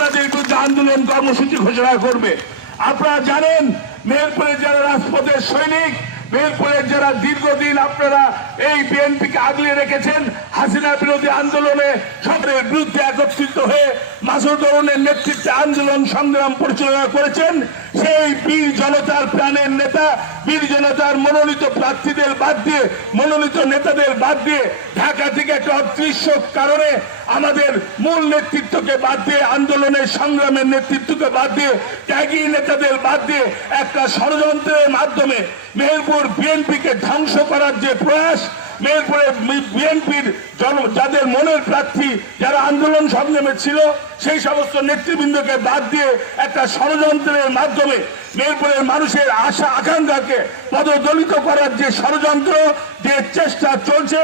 আপনাদের বিরুদ্ধে আন্দোলন কর্মসূচি ঘোষণা করবে, আপনারা জানেন মেহেরপুরের যারা রাজপথের সৈনিক, মেহেরপুরের যারা দীর্ঘদিন আপনারা এই বিএনপিকে আগলে রেখেছেন হাসিনা বিরোধী আন্দোলনে সরকারের বিরুদ্ধে একত্রিত হয়ে মাসুর তরুণের নেতৃত্বে আন্দোলন সংগ্রাম পরিচালনা করেছেন, সেই বীর জনতার প্রাণের নেতা বীর জনতার মনোনীত প্রার্থীদের বাদ দিয়ে, মনোনীত নেতাদের বাদ দিয়ে, ঢাকা থেকে একটা অদৃশ্য কারণে আমাদের মূল নেতৃত্বকে বাদ দিয়ে, আন্দোলনের সংগ্রামের নেতৃত্বকে বাদ দিয়ে, ত্যাগী নেতাদের বাদ দিয়ে একটা ষড়যন্ত্রের মাধ্যমে মেহেরপুর বিএনপিকে ধ্বংস করার যে প্রয়াস মেহেরপুরে বিএনপির জন যাদের মনের প্রার্থী, যারা আন্দোলন সংগ্রামে ছিল, সেই সমস্ত নেতৃবৃন্দকে বাদ দিয়ে একটা ষড়যন্ত্রের মাধ্যমে মেহেরপুরের মানুষের আশা, আকাঙ্ক্ষাকে পদদলিত করার যে ষড়যন্ত্র, যে চেষ্টা চলছে,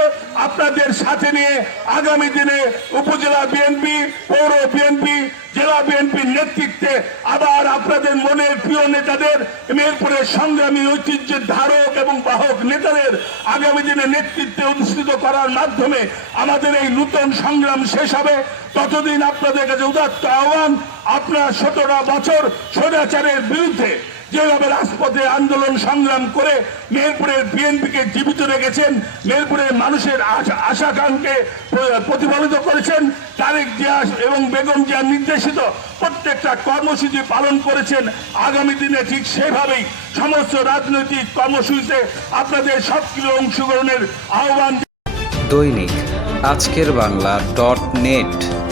আপনাদের সাথে নিয়ে আগামী দিনে উপজেলা বিএনপি, পৌর বিএনপি, জেলা বিএনপির নেতৃত্বে আবার আপনাদের মনের প্রিয় নেতাদের মেরপুরের সংগ্রামী ঐতিহ্যের ধারক এবং বাহক নেতাদের আগামী দিনে নেতৃত্বে অনুষ্ঠিত করার মাধ্যমে আমাদের এই নূতন সংগ্রাম শেষ হবে। ততদিন আপনাদের কাছে উদাত্ত আহ্বান, আপনার সতেরো বছর স্বৈরাচারের বিরুদ্ধে। যেভাবে রাজপথে আন্দোলন সংগ্রাম করে মেহেরপুরের বিএনপিকে জীবিত রেখেছেন মেহেরপুরের মানুষের আশা- আশাকাঙ্ক্ষে প্রতিফলিত করেছেন, তারেক জিয়া এবং বেগম জিয়া নির্দেশিত প্রত্যেকটা কর্মসূচি পালন করেছেন। আগামী দিনে ঠিক সেভাবেই সমস্ত রাজনৈতিক কর্মসূচিতে আপনাদের সক্রিয় অংশগ্রহণের আহ্বান দৈনিক আজকের বাংলা ডট নেট।